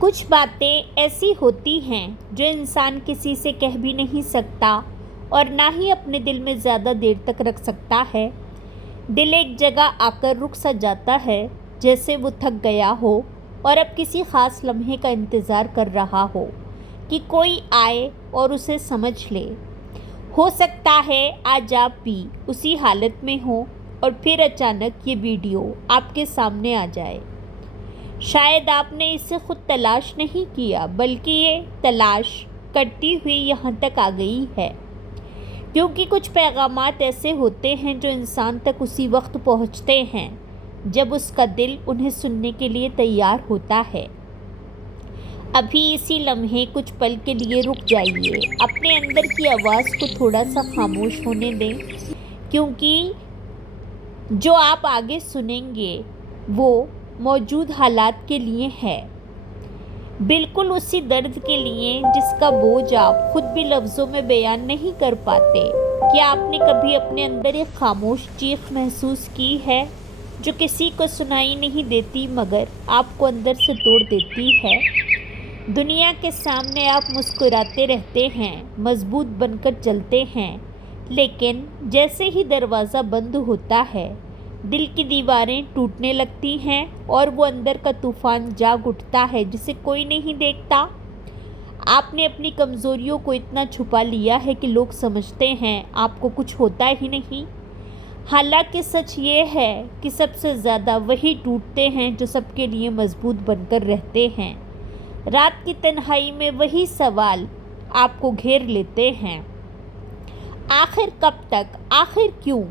کچھ باتیں ایسی ہوتی ہیں جو انسان کسی سے کہہ بھی نہیں سکتا اور نہ ہی اپنے دل میں زیادہ دیر تک رکھ سکتا ہے۔ دل ایک جگہ آ کر رک سا جاتا ہے، جیسے وہ تھک گیا ہو اور اب کسی خاص لمحے کا انتظار کر رہا ہو کہ کوئی آئے اور اسے سمجھ لے۔ ہو سکتا ہے آج آپ بھی اسی حالت میں ہوں اور پھر اچانک یہ ویڈیو آپ کے سامنے آ جائے۔ شاید آپ نے اسے خود تلاش نہیں کیا، بلکہ یہ تلاش کرتی ہوئی یہاں تک آ گئی ہے، کیونکہ کچھ پیغامات ایسے ہوتے ہیں جو انسان تک اسی وقت پہنچتے ہیں جب اس کا دل انہیں سننے کے لیے تیار ہوتا ہے۔ ابھی اسی لمحے کچھ پل کے لیے رک جائیے، اپنے اندر کی آواز کو تھوڑا سا خاموش ہونے دیں، کیونکہ جو آپ آگے سنیں گے وہ موجود حالات کے لیے ہے، بالکل اسی درد کے لیے جس کا بوجھ آپ خود بھی لفظوں میں بیان نہیں کر پاتے۔ کیا آپ نے کبھی اپنے اندر ایک خاموش چیخ محسوس کی ہے جو کسی کو سنائی نہیں دیتی مگر آپ کو اندر سے توڑ دیتی ہے؟ دنیا کے سامنے آپ مسکراتے رہتے ہیں، مضبوط بن کر چلتے ہیں، لیکن جیسے ہی دروازہ بند ہوتا ہے دل کی دیواریں ٹوٹنے لگتی ہیں اور وہ اندر کا طوفان جاگ اٹھتا ہے جسے کوئی نہیں دیکھتا۔ آپ نے اپنی کمزوریوں کو اتنا چھپا لیا ہے کہ لوگ سمجھتے ہیں آپ کو کچھ ہوتا ہی نہیں، حالانکہ سچ یہ ہے کہ سب سے زیادہ وہی ٹوٹتے ہیں جو سب کے لیے مضبوط بن کر رہتے ہیں۔ رات کی تنہائی میں وہی سوال آپ کو گھیر لیتے ہیں، آخر کب تک، آخر کیوں؟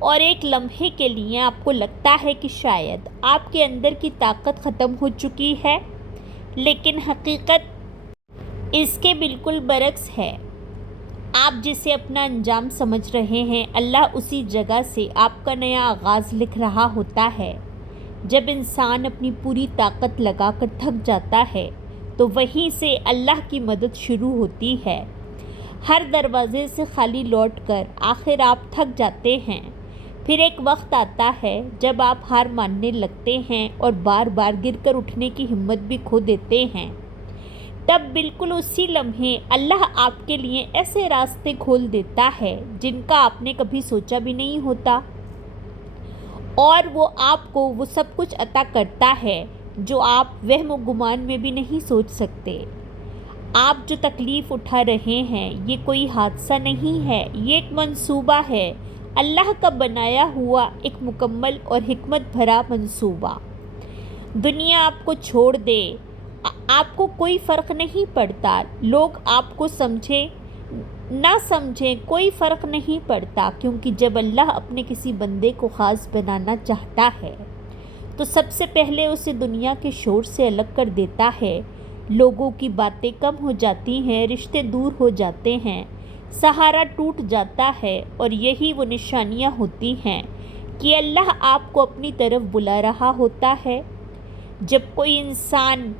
اور ایک لمحے کے لیے آپ کو لگتا ہے کہ شاید آپ کے اندر کی طاقت ختم ہو چکی ہے، لیکن حقیقت اس کے بالکل برعکس ہے۔ آپ جسے اپنا انجام سمجھ رہے ہیں، اللہ اسی جگہ سے آپ کا نیا آغاز لکھ رہا ہوتا ہے۔ جب انسان اپنی پوری طاقت لگا کر تھک جاتا ہے تو وہیں سے اللہ کی مدد شروع ہوتی ہے۔ ہر دروازے سے خالی لوٹ کر آخر آپ تھک جاتے ہیں۔ پھر ایک وقت آتا ہے جب آپ ہار ماننے لگتے ہیں اور بار بار گر کر اٹھنے کی ہمت بھی کھو دیتے ہیں۔ تب بالکل اسی لمحے اللہ آپ کے لیے ایسے راستے کھول دیتا ہے جن کا آپ نے کبھی سوچا بھی نہیں ہوتا، اور وہ آپ کو وہ سب کچھ عطا کرتا ہے جو آپ وہم و گمان میں بھی نہیں سوچ سکتے۔ آپ جو تکلیف اٹھا رہے ہیں یہ کوئی حادثہ نہیں ہے، یہ ایک منصوبہ ہے، اللہ کا بنایا ہوا ایک مکمل اور حکمت بھرا منصوبہ۔ دنیا آپ کو چھوڑ دے، آپ کو کوئی فرق نہیں پڑتا، لوگ آپ کو سمجھیں نہ سمجھیں، کوئی فرق نہیں پڑتا، کیونکہ جب اللہ اپنے کسی بندے کو خاص بنانا چاہتا ہے تو سب سے پہلے اسے دنیا کے شور سے الگ کر دیتا ہے۔ لوگوں کی باتیں کم ہو جاتی ہیں، رشتے دور ہو جاتے ہیں، سہارا ٹوٹ جاتا ہے، اور یہی وہ نشانیاں ہوتی ہیں کہ اللہ آپ کو اپنی طرف بلا رہا ہوتا ہے۔ جب کوئی انسان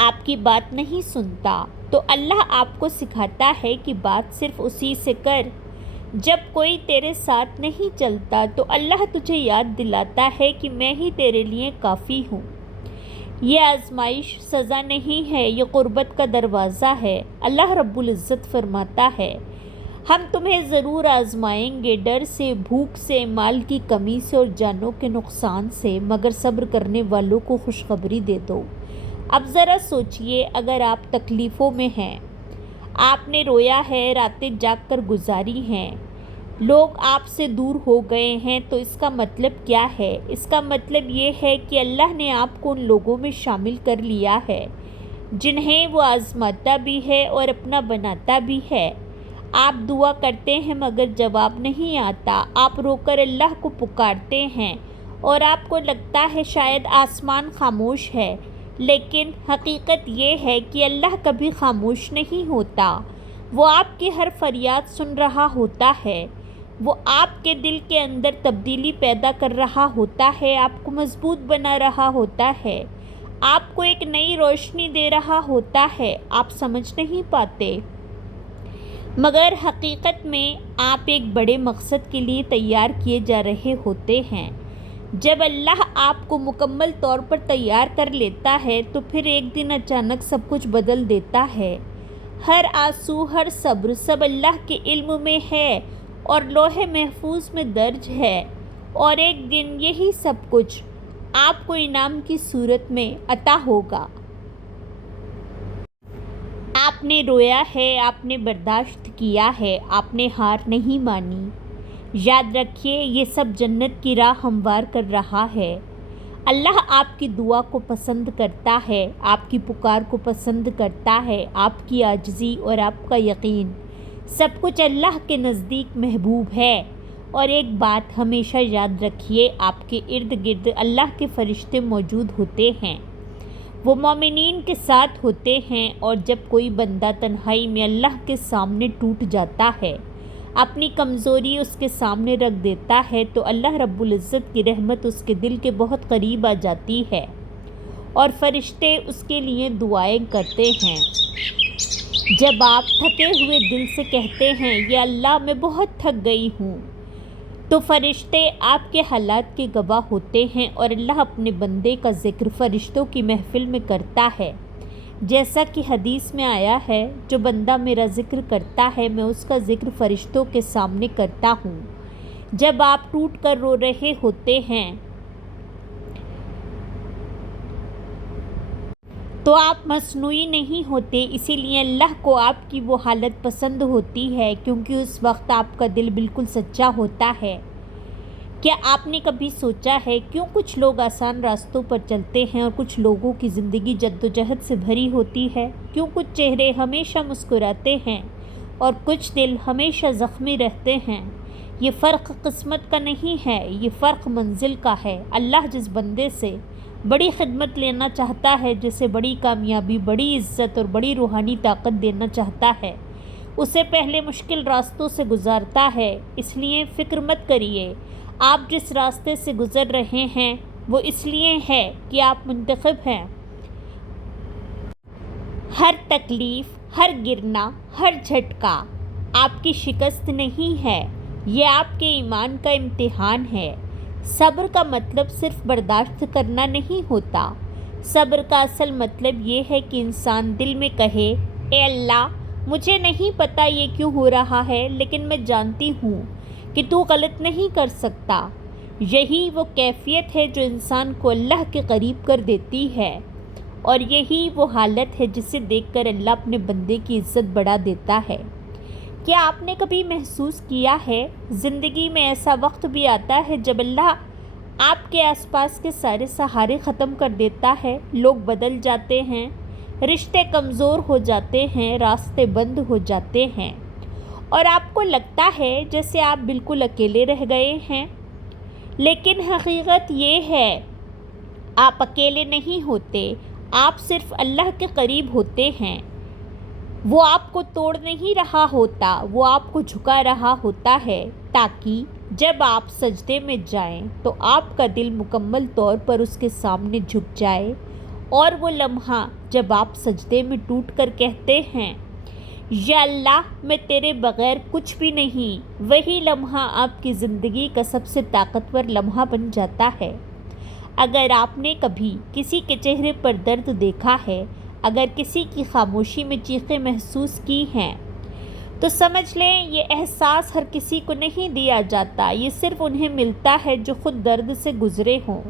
آپ کی بات نہیں سنتا تو اللہ آپ کو سکھاتا ہے کہ بات صرف اسی سے کر۔ جب کوئی تیرے ساتھ نہیں چلتا تو اللہ تجھے یاد دلاتا ہے کہ میں ہی تیرے لیے کافی ہوں۔ یہ آزمائش سزا نہیں ہے، یہ قربت کا دروازہ ہے۔ اللہ رب العزت فرماتا ہے، ہم تمہیں ضرور آزمائیں گے، ڈر سے، بھوک سے، مال کی کمی سے اور جانوں کے نقصان سے، مگر صبر کرنے والوں کو خوشخبری دے دو۔ اب ذرا سوچئے، اگر آپ تکلیفوں میں ہیں، آپ نے رویا ہے، راتیں جاگ کر گزاری ہیں، لوگ آپ سے دور ہو گئے ہیں، تو اس کا مطلب کیا ہے؟ اس کا مطلب یہ ہے کہ اللہ نے آپ کو ان لوگوں میں شامل کر لیا ہے جنہیں وہ آزماتا بھی ہے اور اپنا بناتا بھی ہے۔ آپ دعا کرتے ہیں مگر جواب نہیں آتا، آپ رو کر اللہ کو پکارتے ہیں اور آپ کو لگتا ہے شاید آسمان خاموش ہے، لیکن حقیقت یہ ہے کہ اللہ کبھی خاموش نہیں ہوتا، وہ آپ کی ہر فریاد سن رہا ہوتا ہے، وہ آپ کے دل کے اندر تبدیلی پیدا کر رہا ہوتا ہے، آپ کو مضبوط بنا رہا ہوتا ہے، آپ کو ایک نئی روشنی دے رہا ہوتا ہے۔ آپ سمجھ نہیں پاتے، مگر حقیقت میں آپ ایک بڑے مقصد کے لیے تیار کیے جا رہے ہوتے ہیں۔ جب اللہ آپ کو مکمل طور پر تیار کر لیتا ہے تو پھر ایک دن اچانک سب کچھ بدل دیتا ہے۔ ہر آنسو، ہر صبر، سب اللہ کے علم میں ہے اور لوح محفوظ میں درج ہے، اور ایک دن یہی سب کچھ آپ کو انعام کی صورت میں عطا ہوگا۔ آپ نے رویا ہے، آپ نے برداشت کیا ہے، آپ نے ہار نہیں مانی۔ یاد رکھیے یہ سب جنت کی راہ ہموار کر رہا ہے۔ اللہ آپ کی دعا کو پسند کرتا ہے، آپ کی پکار کو پسند کرتا ہے، آپ کی عاجزی اور آپ کا یقین، سب کچھ اللہ کے نزدیک محبوب ہے۔ اور ایک بات ہمیشہ یاد رکھیے، آپ کے ارد گرد اللہ کے فرشتے موجود ہوتے ہیں، وہ مومنین کے ساتھ ہوتے ہیں، اور جب کوئی بندہ تنہائی میں اللہ کے سامنے ٹوٹ جاتا ہے، اپنی کمزوری اس کے سامنے رکھ دیتا ہے، تو اللہ رب العزت کی رحمت اس کے دل کے بہت قریب آ جاتی ہے، اور فرشتے اس کے لیے دعائیں کرتے ہیں۔ جب آپ تھکے ہوئے دل سے کہتے ہیں یا اللہ میں بہت تھک گئی ہوں، تو فرشتے آپ کے حالات کے گواہ ہوتے ہیں، اور اللہ اپنے بندے کا ذکر فرشتوں کی محفل میں کرتا ہے۔ جیسا کہ حدیث میں آیا ہے، جو بندہ میرا ذکر کرتا ہے میں اس کا ذکر فرشتوں کے سامنے کرتا ہوں۔ جب آپ ٹوٹ کر رو رہے ہوتے ہیں تو آپ مصنوعی نہیں ہوتے، اسی لیے اللہ کو آپ کی وہ حالت پسند ہوتی ہے، کیونکہ اس وقت آپ کا دل بالکل سچا ہوتا ہے۔ کیا آپ نے کبھی سوچا ہے کیوں کچھ لوگ آسان راستوں پر چلتے ہیں اور کچھ لوگوں کی زندگی جدوجہد سے بھری ہوتی ہے؟ کیوں کچھ چہرے ہمیشہ مسکراتے ہیں اور کچھ دل ہمیشہ زخمی رہتے ہیں؟ یہ فرق قسمت کا نہیں ہے، یہ فرق منزل کا ہے۔ اللہ جس بندے سے بڑی خدمت لینا چاہتا ہے، جسے بڑی کامیابی، بڑی عزت اور بڑی روحانی طاقت دینا چاہتا ہے، اسے پہلے مشکل راستوں سے گزارتا ہے۔ اس لیے فکر مت کریے، آپ جس راستے سے گزر رہے ہیں وہ اس لیے ہے کہ آپ منتخب ہیں۔ ہر تکلیف، ہر گرنا، ہر جھٹکا آپ کی شکست نہیں ہے، یہ آپ کے ایمان کا امتحان ہے۔ صبر کا مطلب صرف برداشت کرنا نہیں ہوتا، صبر کا اصل مطلب یہ ہے کہ انسان دل میں کہے، اے اللہ، مجھے نہیں پتہ یہ کیوں ہو رہا ہے، لیکن میں جانتی ہوں کہ تو غلط نہیں کر سکتا۔ یہی وہ کیفیت ہے جو انسان کو اللہ کے قریب کر دیتی ہے، اور یہی وہ حالت ہے جسے دیکھ کر اللہ اپنے بندے کی عزت بڑھا دیتا ہے۔ کیا آپ نے کبھی محسوس کیا ہے، زندگی میں ایسا وقت بھی آتا ہے جب اللہ آپ کے آس پاس کے سارے سہارے ختم کر دیتا ہے، لوگ بدل جاتے ہیں، رشتے کمزور ہو جاتے ہیں، راستے بند ہو جاتے ہیں، اور آپ کو لگتا ہے جیسے آپ بالکل اکیلے رہ گئے ہیں؟ لیکن حقیقت یہ ہے، آپ اکیلے نہیں ہوتے، آپ صرف اللہ کے قریب ہوتے ہیں۔ وہ آپ کو توڑ نہیں رہا ہوتا، وہ آپ کو جھکا رہا ہوتا ہے، تاکہ جب آپ سجدے میں جائیں تو آپ کا دل مکمل طور پر اس کے سامنے جھک جائے، اور وہ لمحہ جب آپ سجدے میں ٹوٹ کر کہتے ہیں، یا اللہ میں تیرے بغیر کچھ بھی نہیں، وہی لمحہ آپ کی زندگی کا سب سے طاقتور لمحہ بن جاتا ہے۔ اگر آپ نے کبھی کسی کے چہرے پر درد دیکھا ہے، اگر کسی کی خاموشی میں چیخیں محسوس کی ہیں، تو سمجھ لیں یہ احساس ہر کسی کو نہیں دیا جاتا، یہ صرف انہیں ملتا ہے جو خود درد سے گزرے ہوں۔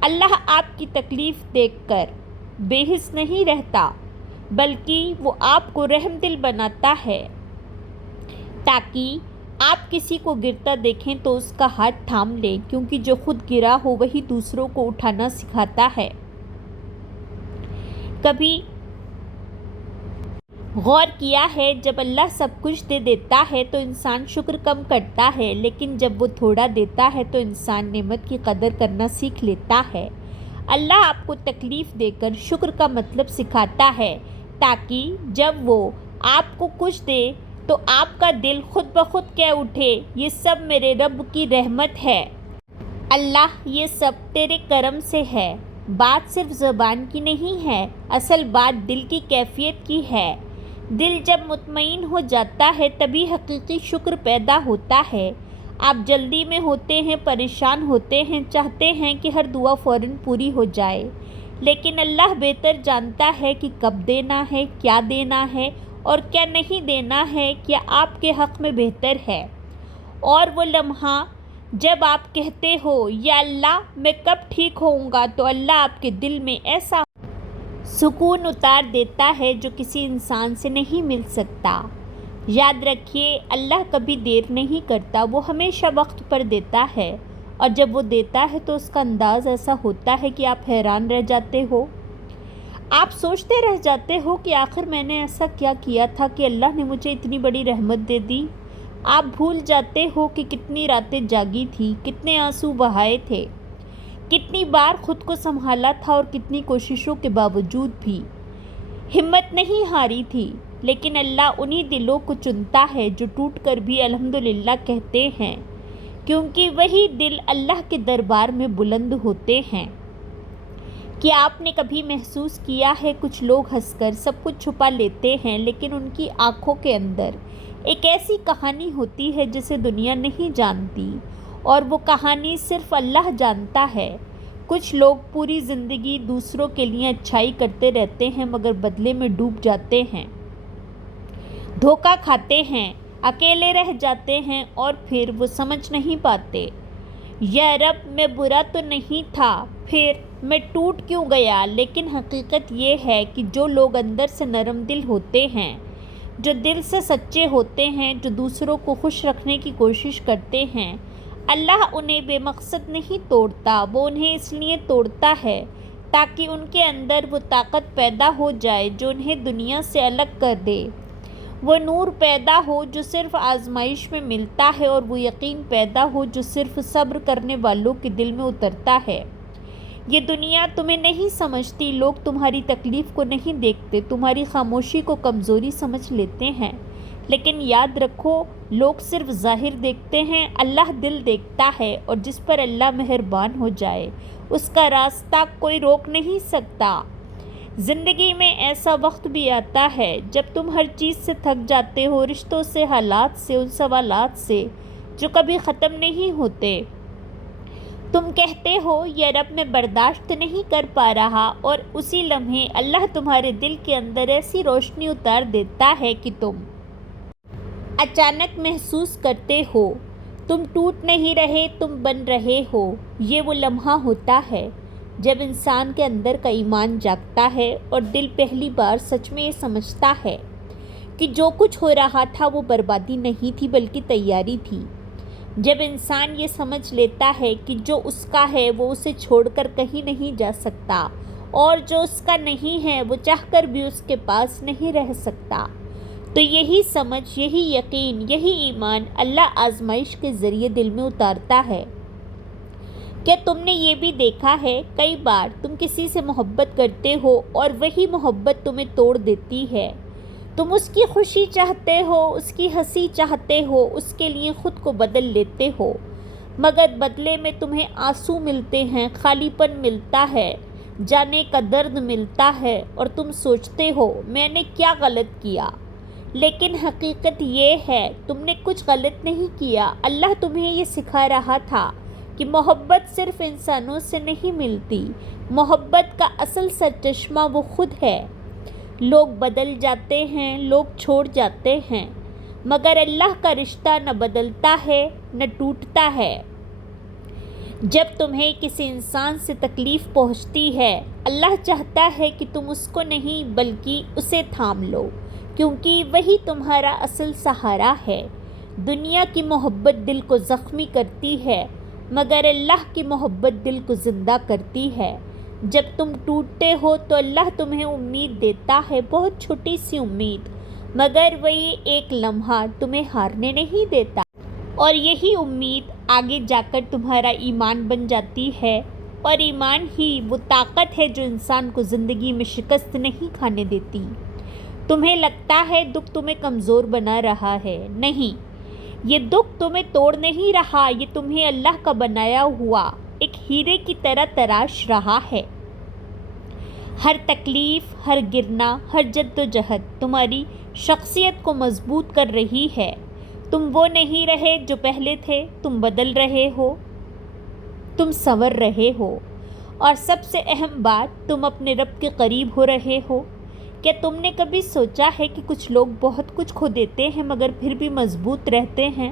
اللہ آپ کی تکلیف دیکھ کر بے حس نہیں رہتا، بلکہ وہ آپ کو رحم دل بناتا ہے، تاکہ آپ کسی کو گرتا دیکھیں تو اس کا ہاتھ تھام لیں، کیونکہ جو خود گرا ہو وہی دوسروں کو اٹھانا سکھاتا ہے۔ کبھی غور کیا ہے، جب اللہ سب کچھ دے دیتا ہے تو انسان شکر کم کرتا ہے، لیکن جب وہ تھوڑا دیتا ہے تو انسان نعمت کی قدر کرنا سیکھ لیتا ہے۔ اللہ آپ کو تکلیف دے کر شکر کا مطلب سکھاتا ہے، تاکہ جب وہ آپ کو کچھ دے تو آپ کا دل خود بخود کہہ اٹھے، یہ سب میرے رب کی رحمت ہے، اللہ یہ سب تیرے کرم سے ہے۔ بات صرف زبان کی نہیں ہے، اصل بات دل کی کیفیت کی ہے۔ دل جب مطمئن ہو جاتا ہے تبھی حقیقی شکر پیدا ہوتا ہے۔ آپ جلدی میں ہوتے ہیں، پریشان ہوتے ہیں، چاہتے ہیں کہ ہر دعا فوراً پوری ہو جائے، لیکن اللہ بہتر جانتا ہے کہ کب دینا ہے، کیا دینا ہے اور کیا نہیں دینا ہے، کیا آپ کے حق میں بہتر ہے۔ اور وہ لمحہ جب آپ کہتے ہو یا اللہ میں کب ٹھیک ہوؤں گا، تو اللہ آپ کے دل میں ایسا سکون اتار دیتا ہے جو کسی انسان سے نہیں مل سکتا۔ یاد رکھیے، اللہ کبھی دیر نہیں کرتا، وہ ہمیشہ وقت پر دیتا ہے، اور جب وہ دیتا ہے تو اس کا انداز ایسا ہوتا ہے کہ آپ حیران رہ جاتے ہو۔ آپ سوچتے رہ جاتے ہو کہ آخر میں نے ایسا کیا کیا تھا کہ اللہ نے مجھے اتنی بڑی رحمت دے دی۔ آپ بھول جاتے ہو کہ کتنی راتیں جاگی تھی، کتنے آنسو بہائے تھے، کتنی بار خود کو سنبھالا تھا اور کتنی کوششوں کے باوجود بھی ہمت نہیں ہاری تھی۔ لیکن اللہ انہی دلوں کو چنتا ہے جو ٹوٹ کر بھی الحمدللہ کہتے ہیں، کیونکہ وہی دل اللہ کے دربار میں بلند ہوتے ہیں۔ کیا آپ نے کبھی محسوس کیا ہے کچھ لوگ ہنس کر سب کچھ چھپا لیتے ہیں، لیکن ان کی آنکھوں کے اندر ایک ایسی کہانی ہوتی ہے جسے دنیا نہیں جانتی، اور وہ کہانی صرف اللہ جانتا ہے۔ کچھ لوگ پوری زندگی دوسروں کے لیے اچھائی کرتے رہتے ہیں، مگر بدلے میں ڈوب جاتے ہیں، دھوکہ کھاتے ہیں، اکیلے رہ جاتے ہیں، اور پھر وہ سمجھ نہیں پاتے، یا رب میں برا تو نہیں تھا، پھر میں ٹوٹ کیوں گیا۔ لیکن حقیقت یہ ہے کہ جو لوگ اندر سے نرم دل ہوتے ہیں، جو دل سے سچے ہوتے ہیں، جو دوسروں کو خوش رکھنے کی کوشش کرتے ہیں، اللہ انہیں بے مقصد نہیں توڑتا، وہ انہیں اس لیے توڑتا ہے تاکہ ان کے اندر وہ طاقت پیدا ہو جائے جو انہیں دنیا سے الگ کر دے، وہ نور پیدا ہو جو صرف آزمائش میں ملتا ہے، اور وہ یقین پیدا ہو جو صرف صبر کرنے والوں کے دل میں اترتا ہے۔ یہ دنیا تمہیں نہیں سمجھتی، لوگ تمہاری تکلیف کو نہیں دیکھتے، تمہاری خاموشی کو کمزوری سمجھ لیتے ہیں، لیکن یاد رکھو لوگ صرف ظاہر دیکھتے ہیں، اللہ دل دیکھتا ہے، اور جس پر اللہ مہربان ہو جائے اس کا راستہ کوئی روک نہیں سکتا۔ زندگی میں ایسا وقت بھی آتا ہے جب تم ہر چیز سے تھک جاتے ہو، رشتوں سے، حالات سے، ان سوالات سے جو کبھی ختم نہیں ہوتے۔ تم کہتے ہو یا رب میں برداشت نہیں کر پا رہا، اور اسی لمحے اللہ تمہارے دل کے اندر ایسی روشنی اتار دیتا ہے کہ تم اچانک محسوس کرتے ہو تم ٹوٹ نہیں رہے، تم بن رہے ہو۔ یہ وہ لمحہ ہوتا ہے جب انسان کے اندر کا ایمان جاگتا ہے اور دل پہلی بار سچ میں یہ سمجھتا ہے کہ جو کچھ ہو رہا تھا وہ بربادی نہیں تھی بلکہ تیاری تھی۔ جب انسان یہ سمجھ لیتا ہے کہ جو اس کا ہے وہ اسے چھوڑ کر کہیں نہیں جا سکتا، اور جو اس کا نہیں ہے وہ چاہ کر بھی اس کے پاس نہیں رہ سکتا، تو یہی سمجھ، یہی یقین، یہی ایمان اللہ آزمائش کے ذریعے دل میں اتارتا ہے۔ کیا تم نے یہ بھی دیکھا ہے کئی بار تم کسی سے محبت کرتے ہو اور وہی محبت تمہیں توڑ دیتی ہے، تم اس کی خوشی چاہتے ہو، اس کی ہنسی چاہتے ہو، اس کے لیے خود کو بدل لیتے ہو، مگر بدلے میں تمہیں آنسو ملتے ہیں، خالی پن ملتا ہے، جانے کا درد ملتا ہے، اور تم سوچتے ہو میں نے کیا غلط کیا۔ لیکن حقیقت یہ ہے تم نے کچھ غلط نہیں کیا، اللہ تمہیں یہ سکھا رہا تھا کہ محبت صرف انسانوں سے نہیں ملتی، محبت کا اصل سرچشمہ وہ خود ہے۔ لوگ بدل جاتے ہیں، لوگ چھوڑ جاتے ہیں، مگر اللہ کا رشتہ نہ بدلتا ہے نہ ٹوٹتا ہے۔ جب تمہیں کسی انسان سے تکلیف پہنچتی ہے، اللہ چاہتا ہے کہ تم اس کو نہیں بلکہ اسے تھام لو، کیونکہ وہی تمہارا اصل سہارا ہے۔ دنیا کی محبت دل کو زخمی کرتی ہے، مگر اللہ کی محبت دل کو زندہ کرتی ہے۔ جب تم ٹوٹتے ہو تو اللہ تمہیں امید دیتا ہے، بہت چھوٹی سی امید، مگر وہی ایک لمحہ تمہیں ہارنے نہیں دیتا، اور یہی امید آگے جا کر تمہارا ایمان بن جاتی ہے، اور ایمان ہی وہ طاقت ہے جو انسان کو زندگی میں شکست نہیں کھانے دیتی۔ تمہیں لگتا ہے دکھ تمہیں کمزور بنا رہا ہے، نہیں، یہ دکھ تمہیں توڑ نہیں رہا، یہ تمہیں اللہ کا بنایا ہوا ایک ہیرے کی طرح تراش رہا ہے۔ ہر تکلیف، ہر گرنا، ہر جد و جہد تمہاری شخصیت کو مضبوط کر رہی ہے، تم وہ نہیں رہے جو پہلے تھے، تم بدل رہے ہو، تم سنور رہے ہو، اور سب سے اہم بات، تم اپنے رب کے قریب ہو رہے ہو۔ کیا تم نے کبھی سوچا ہے کہ کچھ لوگ بہت کچھ کھو دیتے ہیں مگر پھر بھی مضبوط رہتے ہیں؟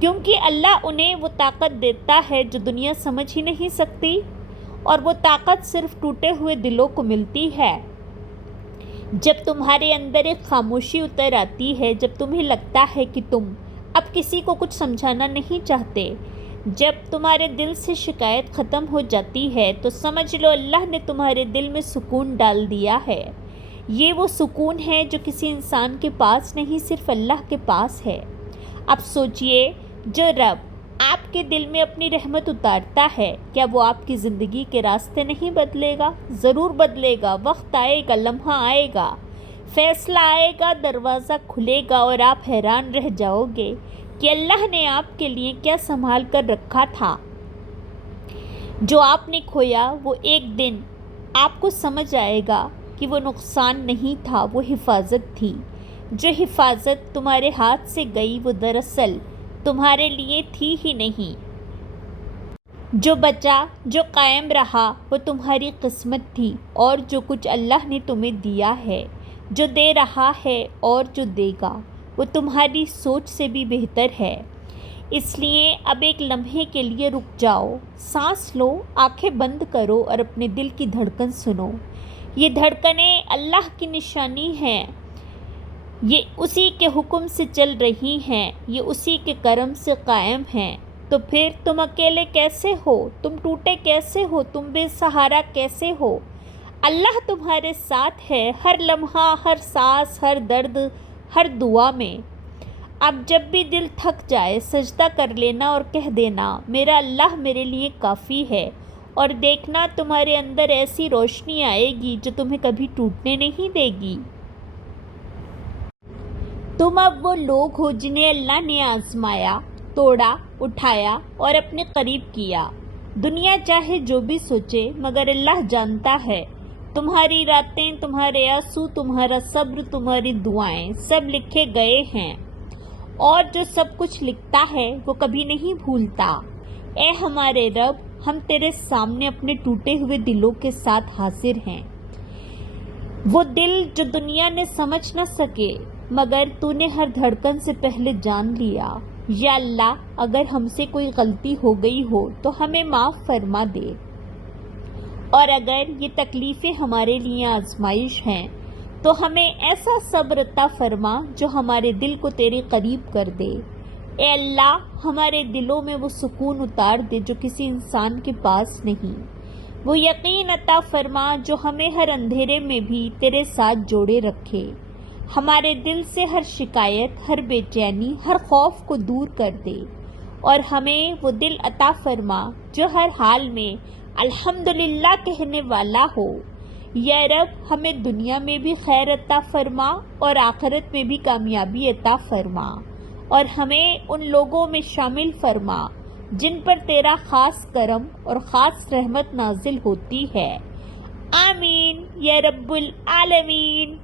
کیونکہ اللہ انہیں وہ طاقت دیتا ہے جو دنیا سمجھ ہی نہیں سکتی، اور وہ طاقت صرف ٹوٹے ہوئے دلوں کو ملتی ہے۔ جب تمہارے اندر ایک خاموشی اتر آتی ہے، جب تمہیں لگتا ہے کہ تم اب کسی کو کچھ سمجھانا نہیں چاہتے، جب تمہارے دل سے شکایت ختم ہو جاتی ہے، تو سمجھ لو اللہ نے تمہارے دل میں سکون ڈال دیا ہے۔ یہ وہ سکون ہے جو کسی انسان کے پاس نہیں، صرف اللہ کے پاس ہے۔ اب سوچئے، جو رب آپ کے دل میں اپنی رحمت اتارتا ہے، کیا وہ آپ کی زندگی کے راستے نہیں بدلے گا؟ ضرور بدلے گا۔ وقت آئے گا، لمحہ آئے گا، فیصلہ آئے گا، دروازہ کھلے گا، اور آپ حیران رہ جاؤ گے کہ اللہ نے آپ کے لیے کیا سنبھال کر رکھا تھا۔ جو آپ نے کھویا، وہ ایک دن آپ کو سمجھ آئے گا کہ وہ نقصان نہیں تھا، وہ حفاظت تھی۔ جو حفاظت تمہارے ہاتھ سے گئی، وہ دراصل تمہارے لیے تھی ہی نہیں۔ جو بچا، جو قائم رہا، وہ تمہاری قسمت تھی، اور جو کچھ اللہ نے تمہیں دیا ہے، جو دے رہا ہے اور جو دے گا، وہ تمہاری سوچ سے بھی بہتر ہے۔ اس لیے اب ایک لمحے کے لیے رک جاؤ، سانس لو، آنکھیں بند کرو اور اپنے دل کی دھڑکن سنو۔ یہ دھڑکنیں اللہ کی نشانی ہیں، یہ اسی کے حکم سے چل رہی ہیں، یہ اسی کے کرم سے قائم ہیں۔ تو پھر تم اکیلے کیسے ہو؟ تم ٹوٹے کیسے ہو؟ تم بے سہارا کیسے ہو؟ اللہ تمہارے ساتھ ہے، ہر لمحہ، ہر سانس، ہر درد، ہر دعا میں۔ اب جب بھی دل تھک جائے، سجدہ کر لینا اور کہہ دینا، میرا اللہ میرے لیے کافی ہے، اور دیکھنا تمہارے اندر ایسی روشنی آئے گی جو تمہیں کبھی ٹوٹنے نہیں دے گی۔ تم اب وہ لوگ ہو جنہیں اللہ نے آزمایا، توڑا، اٹھایا اور اپنے قریب کیا۔ دنیا چاہے جو بھی سوچے، مگر اللہ جانتا ہے تمہاری راتیں، تمہارے آنسو، تمہارا صبر، تمہاری دعائیں سب لکھے گئے ہیں، اور جو سب کچھ لکھتا ہے وہ کبھی نہیں بھولتا۔ اے ہمارے رب، ہم تیرے سامنے اپنے ٹوٹے ہوئے دلوں کے ساتھ حاضر ہیں، وہ دل جو دنیا نے سمجھ نہ سکے، مگر تو نے ہر دھڑکن سے پہلے جان لیا۔ یا اللہ، اگر ہم سے کوئی غلطی ہو گئی ہو تو ہمیں معاف فرما دے، اور اگر یہ تکلیفیں ہمارے لیے آزمائش ہیں تو ہمیں ایسا صبر عطا فرما جو ہمارے دل کو تیرے قریب کر دے۔ اے اللہ، ہمارے دلوں میں وہ سکون اتار دے جو کسی انسان کے پاس نہیں، وہ یقین عطا فرما جو ہمیں ہر اندھیرے میں بھی تیرے ساتھ جوڑے رکھے۔ ہمارے دل سے ہر شکایت، ہر بے چینی، ہر خوف کو دور کر دے، اور ہمیں وہ دل عطا فرما جو ہر حال میں الحمدللہ کہنے والا ہو۔ یا رب، ہمیں دنیا میں بھی خیر عطا فرما اور آخرت میں بھی کامیابی عطا فرما، اور ہمیں ان لوگوں میں شامل فرما جن پر تیرا خاص کرم اور خاص رحمت نازل ہوتی ہے۔ آمین یا رب العالمین۔